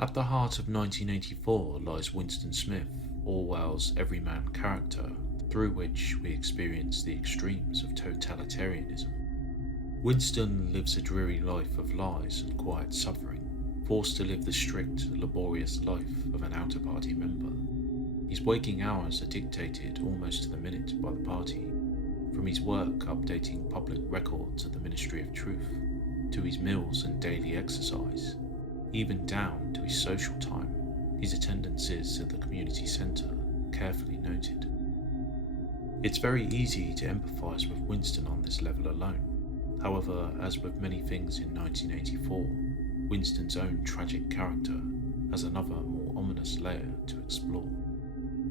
At the heart of 1984 lies Winston Smith, Orwell's everyman character, through which we experience the extremes of totalitarianism. Winston lives a dreary life of lies and quiet suffering, forced to live the strict, laborious life of an outer-party member. His waking hours are dictated almost to the minute by the party, from his work updating public records at the Ministry of Truth, to his meals and daily exercise, even down to his social time, his attendances at the community centre, carefully noted. It's very easy to empathise with Winston on this level alone. However, as with many things in 1984, Winston's own tragic character has another, more ominous layer to explore.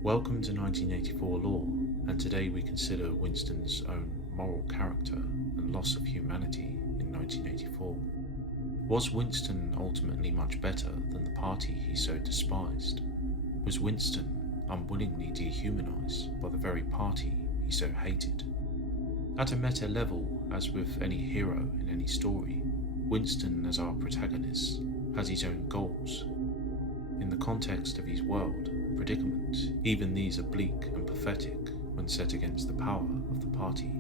Welcome to 1984 Lore, and today we consider Winston's own moral character and loss of humanity in 1984. Was Winston ultimately much better than the party he so despised? Was Winston unwillingly dehumanised by the very party he so hated? At a meta level, as with any hero in any story, Winston as our protagonist has his own goals. In the context of his world and predicament, even these are bleak and pathetic when set against the power of the party.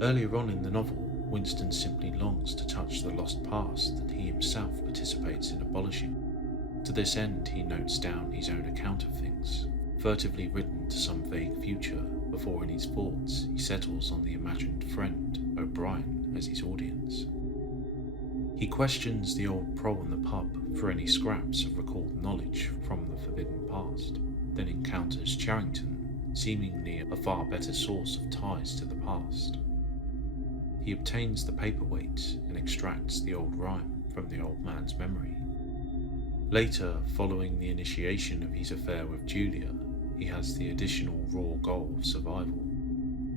Earlier on in the novel, Winston simply longs to touch the lost past that he himself participates in abolishing. To this end, he notes down his own account of things, furtively written to some vague future, before in his thoughts he settles on the imagined friend, OBrien, as his audience. He questions the old prole in the pub for any scraps of recalled knowledge from the forbidden past, then encounters Charrington, seemingly a far better source of ties to the past. He obtains the paperweight and extracts the old rhyme from the old man's memory. Later, following the initiation of his affair with Julia, he has the additional raw goal of survival.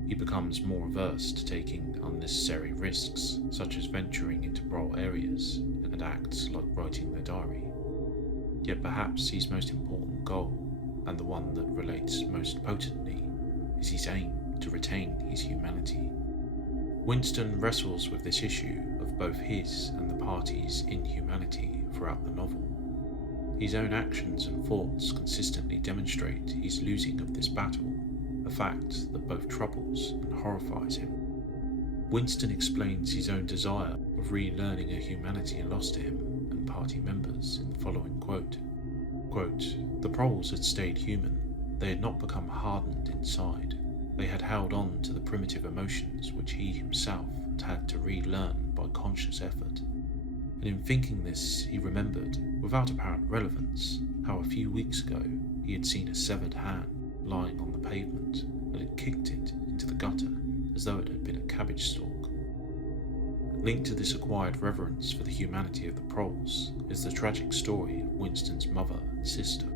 He becomes more averse to taking unnecessary risks, such as venturing into rural areas, and acts like writing the diary. Yet perhaps his most important goal, and the one that relates most potently, is his aim to retain his humanity. Winston wrestles with this issue of both his and the party's inhumanity throughout the novel. His own actions and thoughts consistently demonstrate his losing of this battle, a fact that both troubles and horrifies him. Winston explains his own desire of relearning a humanity lost to him and party members in the following quote, "The proles had stayed human. They had not become hardened inside. They had held on to the primitive emotions which he himself had had to relearn by conscious effort." And in thinking this, he remembered, without apparent relevance, how a few weeks ago he had seen a severed hand lying on the pavement and had kicked it into the gutter as though it had been a cabbage stalk. Linked to this acquired reverence for the humanity of the proles is the tragic story of Winston's mother and sister.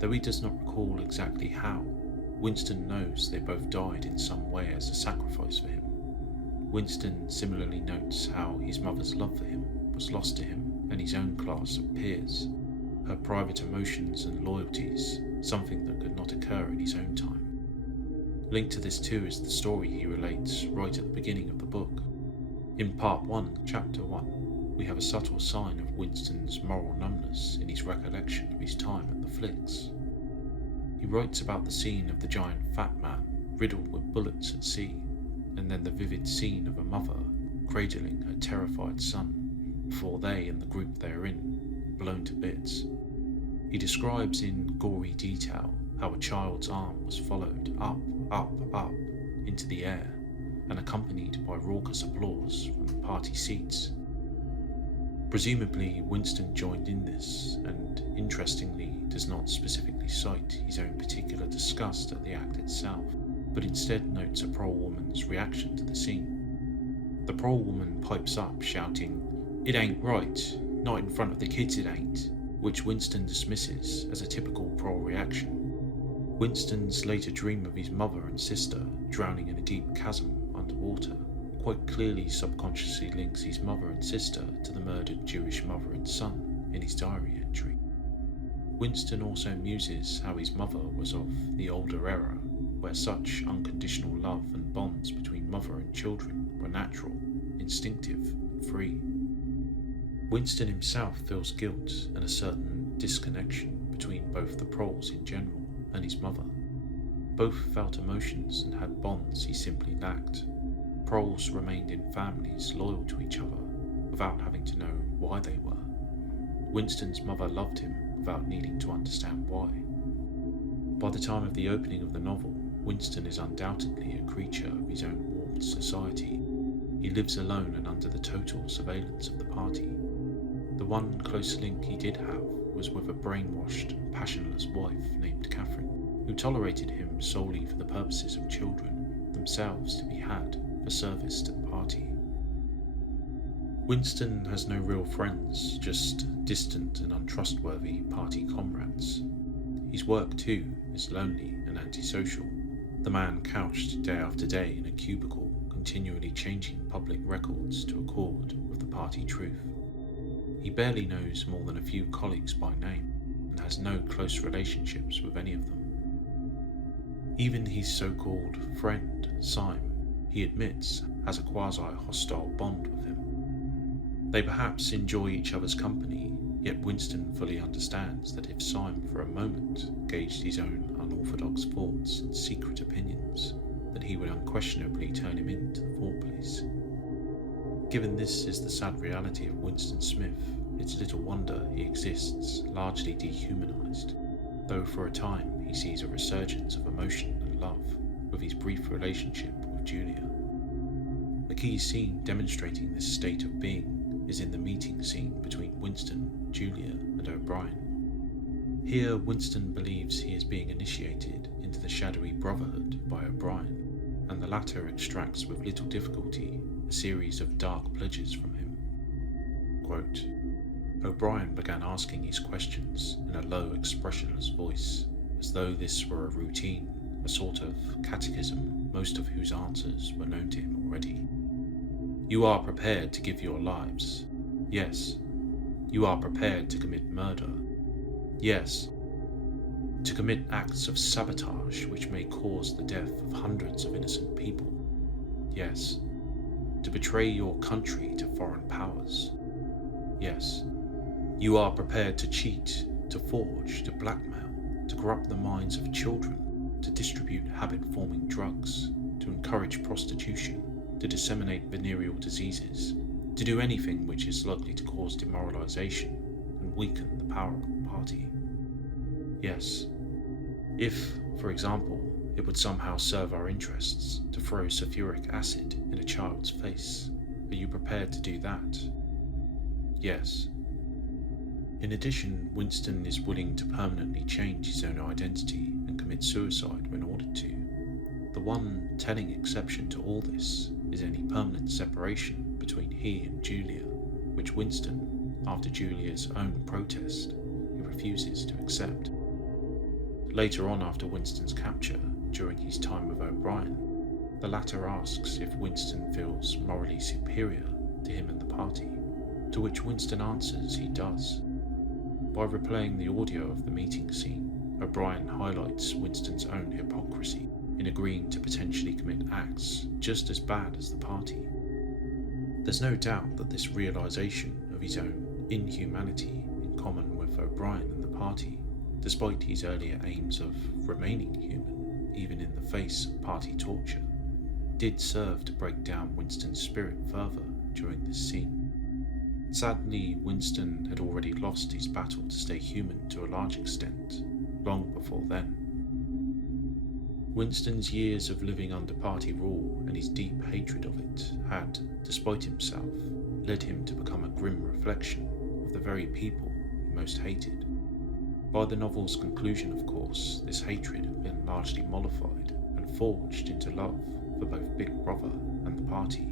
Though he does not recall exactly how, Winston knows they both died in some way as a sacrifice for him. Winston similarly notes how his mother's love for him was lost to him and his own class of peers, her private emotions and loyalties, something that could not occur in his own time. Linked to this too is the story he relates right at the beginning of the book. In Part 1, Chapter 1, we have a subtle sign of Winston's moral numbness in his recollection of his time at the flicks. He writes about the scene of the giant fat man riddled with bullets at sea, and then the vivid scene of a mother cradling her terrified son before they and the group they are in are blown to bits. He describes in gory detail how a child's arm was followed up into the air and accompanied by raucous applause from the party seats. Presumably Winston joined in this and, interestingly, does not specifically cite his own particular disgust at the act itself, but instead notes a prole woman's reaction to the scene. The prole woman pipes up shouting, "It ain't right, not in front of the kids it ain't," which Winston dismisses as a typical prole reaction. Winston's later dream of his mother and sister drowning in a deep chasm underwater quite clearly subconsciously links his mother and sister to the murdered Jewish mother and son in his diary entry. Winston also muses how his mother was of the older era, where such unconditional love and bonds between mother and children were natural, instinctive, and free. Winston himself feels guilt and a certain disconnection between both the proles in general and his mother. Both felt emotions and had bonds he simply lacked. Proles remained in families loyal to each other without having to know why they were. Winston's mother loved him without needing to understand why. By the time of the opening of the novel, Winston is undoubtedly a creature of his own warped society. He lives alone and under the total surveillance of the party. The one close link he did have was with a brainwashed and passionless wife named Catherine, who tolerated him solely for the purposes of children, themselves to be had for service to the party. Winston has no real friends, just distant and untrustworthy party comrades. His work, too, is lonely and antisocial. The man couched day after day in a cubicle, continually changing public records to accord with the party truth. He barely knows more than a few colleagues by name, and has no close relationships with any of them. Even his so-called friend, Syme, he admits, has a quasi-hostile bond with him. They perhaps enjoy each other's company, yet Winston fully understands that if Syme for a moment gauged his own unorthodox thoughts and secret opinions, that he would unquestionably turn him in to the Thought Police. Given this is the sad reality of Winston Smith, it's little wonder he exists largely dehumanized, though for a time he sees a resurgence of emotion and love with his brief relationship with Julia. The key scene demonstrating this state of being is in the meeting scene between Winston, Julia, and O'Brien. Here, Winston believes he is being initiated into the shadowy Brotherhood by O'Brien, and the latter extracts with little difficulty a series of dark pledges from him. Quote, O'Brien began asking his questions in a low, expressionless voice, as though this were a routine, a sort of catechism, most of whose answers were known to him already. You are prepared to give your lives. Yes. You are prepared to commit murder. Yes. To commit acts of sabotage which may cause the death of hundreds of innocent people. Yes. To betray your country to foreign powers. Yes. You are prepared to cheat, to forge, to blackmail, to corrupt the minds of children, to distribute habit-forming drugs, to encourage prostitution, to disseminate venereal diseases, to do anything which is likely to cause demoralization and weaken the power of the party. Yes, if, for example, it would somehow serve our interests to throw sulfuric acid in a child's face, are you prepared to do that? Yes. In addition, Winston is willing to permanently change his own identity and commit suicide when ordered to. The one telling exception to all this is any permanent separation between he and Julia, which Winston, after Julia's own protest, he refuses to accept. Later on, after Winston's capture, during his time with O'Brien, the latter asks if Winston feels morally superior to him and the party, to which Winston answers he does. By replaying the audio of the meeting scene, O'Brien highlights Winston's own hypocrisy in agreeing to potentially commit acts just as bad as the party. There's no doubt that this realization of his own inhumanity in common with O'Brien and the party, despite his earlier aims of remaining human, even in the face of party torture, did serve to break down Winston's spirit further during this scene. Sadly, Winston had already lost his battle to stay human to a large extent, long before then. Winston's years of living under party rule and his deep hatred of it had, despite himself, led him to become a grim reflection of the very people he most hated. By the novel's conclusion, of course, this hatred had been largely mollified and forged into love for both Big Brother and the party.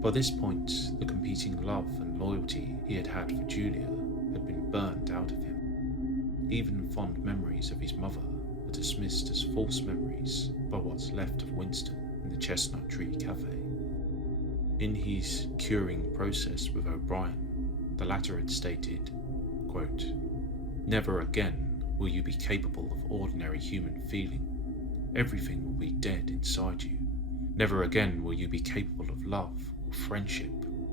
By this point, the competing love and loyalty he had had for Julia had been burned out of him. Even fond memories of his mother were dismissed as false memories by what's left of Winston in the Chestnut Tree Cafe. In his curing process with O'Brien, the latter had stated, quote, "Never again will you be capable of ordinary human feeling. Everything will be dead inside you. Never again will you be capable of love, or friendship,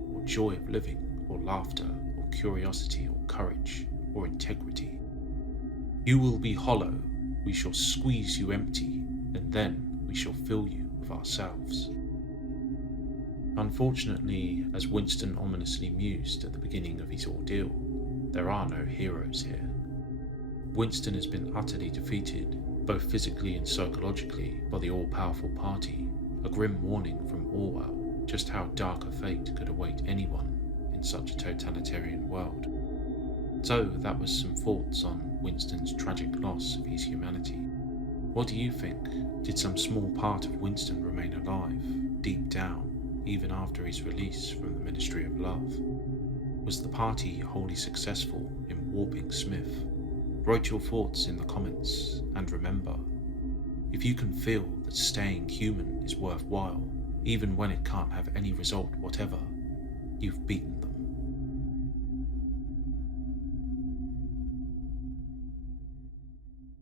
or joy of living, or laughter or curiosity or courage or integrity. You will be hollow, we shall squeeze you empty, and then we shall fill you with ourselves. Unfortunately, as Winston ominously mused at the beginning of his ordeal, there are no heroes here. Winston has been utterly defeated, both physically and psychologically, by the all-powerful party, a grim warning from Orwell just how dark a fate could await anyone in such a totalitarian world. So that was some thoughts on Winston's tragic loss of his humanity. What do you think? Did some small part of Winston remain alive, deep down, even after his release from the Ministry of Love? Was the party wholly successful in warping Smith? Write your thoughts in the comments, and remember, if you can feel that staying human is worthwhile, even when it can't have any result whatever, you've beaten